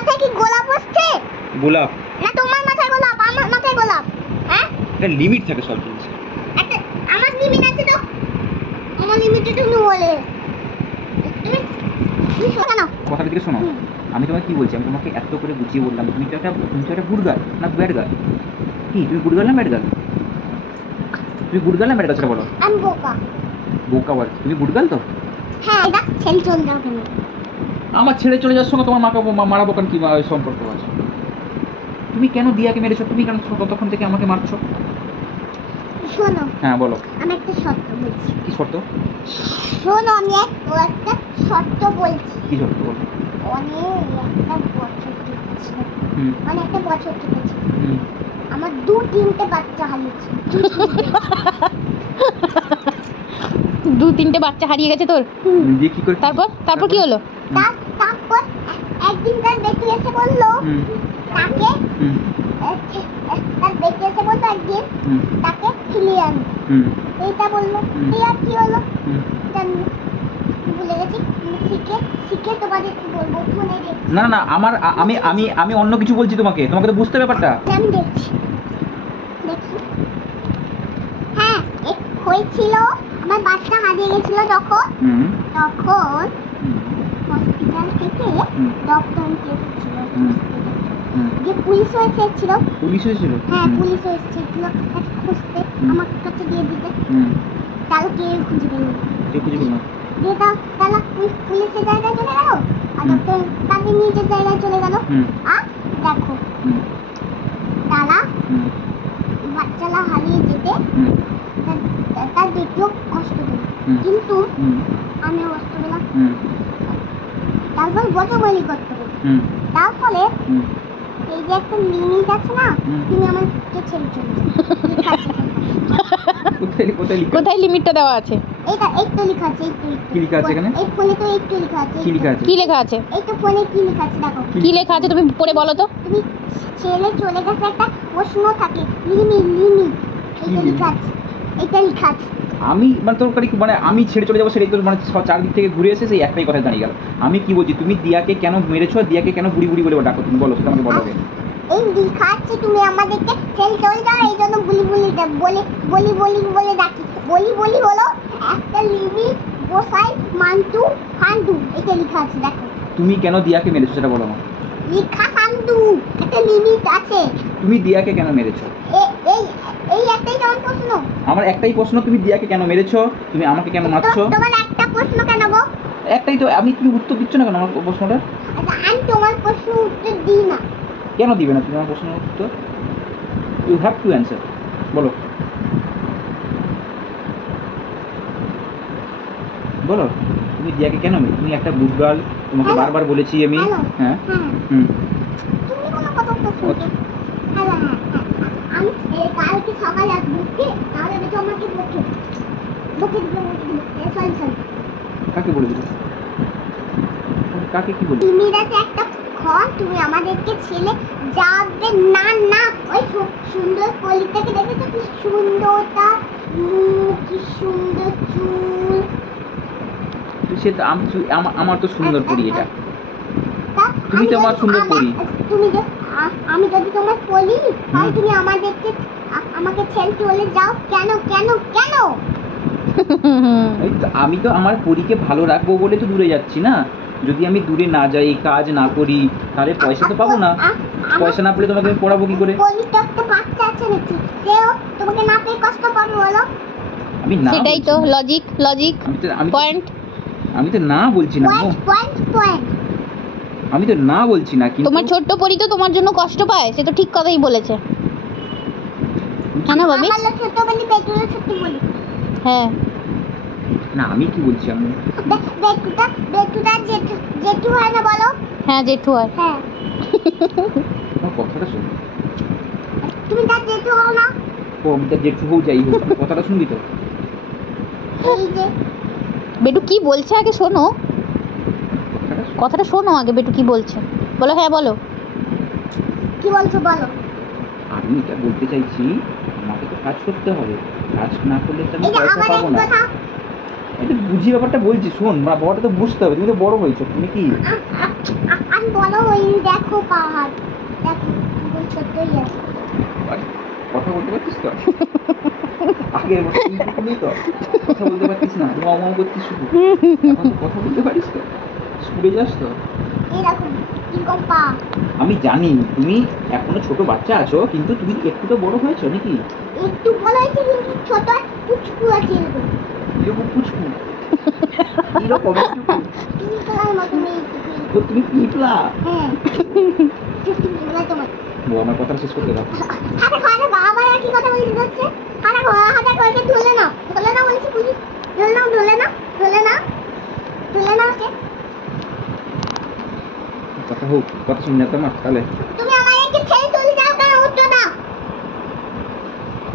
মাথায় কি গোলাপ আসছে? গোলাপ না তোমার মাথায় গোলাপ, আমার মাথায় গোলাপ। হ্যাঁ, একটা লিমিট থাকে সব জিনিসের। একটা আমার লিমিট আছে তো, আমার লিমিটে তুমি বলে তুমি শোনো না। কথাটা দিকে শোনো, আমি তোমাকে কি বলছি, আমি তোমাকে এত করে বুঝিয়ে বললাম, তুমি তো একটা গুড গার্ল না ব্যাড গার্ল? কি তুমি গুড গার্ল না ব্যাড গার্ল? তুমি গুড গার্ল না ব্যাড গার্ল সেটা বলো। আমি বোকা। বোকা বল, তুমি গুড গার্ল তো? হ্যাঁ, এটা ছেলে চলে যাও কেন? আমার ছেড়ে চলে যাওয়ার সঙ্গে তোমার মাকে মারা বোকান কি সম্পর্ক আছে? তুমি কেন দিয়াকে মেরেছো? তুমি কেন ততক্ষণ থেকে আমাকে মারছো? শোনো, হ্যাঁ বলো। আমি একটা শর্ত বলছি। কি শর্ত? শোনো, আমি একটা শর্ত বলছি। কি শর্ত বলো? অনেকটা বছর কেটেছে। আমার 2-3টে বাচ্চা হারিয়েছে। 2-3টে বাচ্চা হারিয়ে গেছে তোর? দিয়ে কি করে? তারপর কি হলো? তারপর একদিন তার বেটি এসে বললো তাকে, তার বেটি এসে বললো একদিন তাকে ফিরিয়ে আনো। এইটা বললো, আর কি হলো জানি না, ভুলে গেছি। শিখে তোমাদের কি বলবো, ফোনে দেখছি। না না আমার আমি আমি আমি অন্য কিছু বলছি তোমাকে, তোমাকে তো বুঝতে ব্যাপারটা। আমি দেখছি। হ্যাঁ, হয়েছিল আমার বাচ্চা হারিয়ে গেছিল তখন হসপিটাল থেকে ডক্টর এসেছিল, যে পুলিশ এসেছিল। পুলিশ হয়েছিল? হ্যাঁ, পুলিশ এসেছিল তাকে খুঁজতে, আমার কাছে দিয়ে দিতে। তাহলে কে খুঁজে পেল? কেউ খুঁজে পেল না। দিয়ে তাহলে পুলিশের জায়গায় চলে গেল, আর ডক্টর তাদের নিজের জায়গায় চলে গেল। আর দেখো, তারা বাচ্চারা হারিয়ে যেতে তার দেখতেও কষ্ট পেল, কিন্তু আমি কষ্ট পেলাম। তারপর বলি করতে হবে। তারপরে এই যে একটা লিমিট আছে না, তুমি আমাকে ছেড়ে চলে কোথায় লিমিটটা দেওয়া আছে? এইটা একটু লেখা আছে। কি লেখা আছে এখানে? এই ফোনে তো একটু লেখা আছে। কি লেখা আছে? কি লেখা আছে? এই তো ফোনে কি লেখা আছে দেখো। কি লেখা আছে তুমি পড়ে বলো তো। তুমি ছেলে চলে গেছে একটা প্রশ্ন থাকে, লিমিট এইটা লেখা আছে, এইটা লেখা আছে। আমি মানে তোর মানে আমি ছেড়ে চলে যাবো সেটাই তোর মানে চারদিক থেকে ঘুরে এসে সেই একটাই কথা দাঁড়িয়ে গেল। আমি কি বলছি, তুমি দিয়াকে কেন মেরেছো? দিয়াকে কেন বুড়ি বুড়ি বলে ডাকো? তুমি বলো, সেটা আমাকে বলো আগে। এই লেখা আছে তুমি আমাদেরকে ছেলে চলে যাও, এই জন্য বলি বলে ডাকি। বলি হলো একটা লিমিট বসাই মানতু ফান্ডু, এটা লেখা আছে দেখো। তুমি কেন দিয়াকে মেরেছো সেটা বলো আমাকে। লেখা ফান্ডু, একটা লিমিট আছে। তুমি দিয়াকে কেন মেরেছো? এই একটাই তোমার প্রশ্ন? আমার একটাই প্রশ্ন, তুমি দিয়াকে কেন মেরেছো? তুমি আমাকে কেন মারছো? তোমার একটা প্রশ্ন কেন গো? একটাই তো, আমি তুমি উত্তর দিচ্ছ না কেন আমার প্রশ্নটা? আচ্ছা, আমি তোমার প্রশ্ন উত্তর দিই না। কেন দিবে না তুমি আমার প্রশ্নের উত্তর? ইউ হ্যাভ টু অ্যান্সার, বলো বলো। তুমি দিয়াকে কেন মেরে? তুমি একটা গুড গার্ল, তোমাকে বারবার বলেছি আমি। হ্যাঁ তুমি কোনো কথা বলছো? হ্যালো, আমি কালকে সকালে আসবো, কি তাহলে দেখো আমাকে বকে দিবে। সরি কাকে বলে দিল? কাকে কি বলবো? তুমি আছে একটা খন, তুমি আমাদেরকে ছেলে যাবে না না। ওই সুন্দর কলিটাকে দেখেছো কি সুন্দরটা, কি সুন্দর চুল। সে তো আমার তো সুন্দর পরি এটা। তুমি তো আমার সুন্দর পরি। তুমি যে আমি যদি তোমার পরি, তাহলে তুমি আমাকে ছেড়ে চলে যাও কেন? আমি তো আমার পরীকে ভালো রাখবো বলে তো দূরে যাচ্ছি না। যদি আমি দূরে না যাই, কাজ না করি, তাহলে পয়সা তো পাবো না। পয়সা না পেলে তোমাকে আমি পড়াবো কি করে? পরীটা একটা বাচ্চা আছে নাকি, সেও তোমাকে না পেয়ে কষ্ট পাবে বলো? আমি না, সেটাই তো লজিক পয়েন্ট। আমি তো না বলছি না। পয়েন্ট আমি তো না বলছি না, কিন্তু তোমার ছোট্ট পরি তো তোমার জন্য কষ্ট পায়, সে তো ঠিক কথাই বলেছে। হ্যাঁ না ভাবি? আমার ছোট বলি, বেটুরা ছোট বলি। হ্যাঁ না, আমি কি বলছি, আমি বেটুটা জেঠু হয় না বলো? হ্যাঁ জেঠু হয়। হ্যাঁ, আমার কথাটা শোন। তুমি তার জেঠু হও না? ও আমি তার জেঠু হও, যাই হোক, কথাটা শুনবি তো? এই যে বেটু কি বলছে আগে শোনো, কথাটা শোনো আগে। বেটু কি বলছে বলো। হ্যাঁ বলো, কি বলছো বলো? আমি এটা বলতে চাইছি, আমাকে তো কাজ করতে হবে, কাজ না করলে তো আমি এই যে পয়সা আমার পাবো এক না। কথা, এটা বুঝিয়ে ব্যাপারটা বলছি, শোন, বাবাটা তো বুঝতে হবে, তুমি তো বড় হয়েছো। তুমি কি আমি বলো ওই দেখো পাহাড় দেখো একদম ছোট্টই আছে। আরে, কথা বলতে পারছিস তো? আগের মতো এইটুকুনি তো কথা বলতে পারছিস না, মাও করছিস শুধু। এখন তো কথা বলতে পারিস তো? স্কুলে যাস তো? এই দেখো কিরকম পা। আমি জানি তুমি এখনো ছোট বাচ্চা আছো, কিন্তু তুমি একটু তো বড় হয়েছো নাকি? একটু ভালো হয়েছে কিন্তু ছোট পুচকু আছে এরকম এরকম পুচকু এরকম একটু পিঁপড়ার মতন এইটুকু। তো তুমি পিঁপড়া। হ্যাঁ পিঁপড়া তোমার ও আমার কথা শেষ করতে দাও। হাতে খাওয়ালে বাবা আর কি কথা বলতে যাচ্ছে। হাতে খাওয়াকে ধুলে না বলছি পুলিশ। ধুলে না ওকে। কথা হোক, কথা শুনে তো আমার তাহলে। তুমি আমাকে ছেড়ে চলে যাও কেন? উঠো না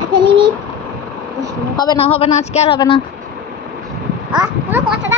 ফেলিনি। হবে না আজকে আর হবে না। পুরো কথাটা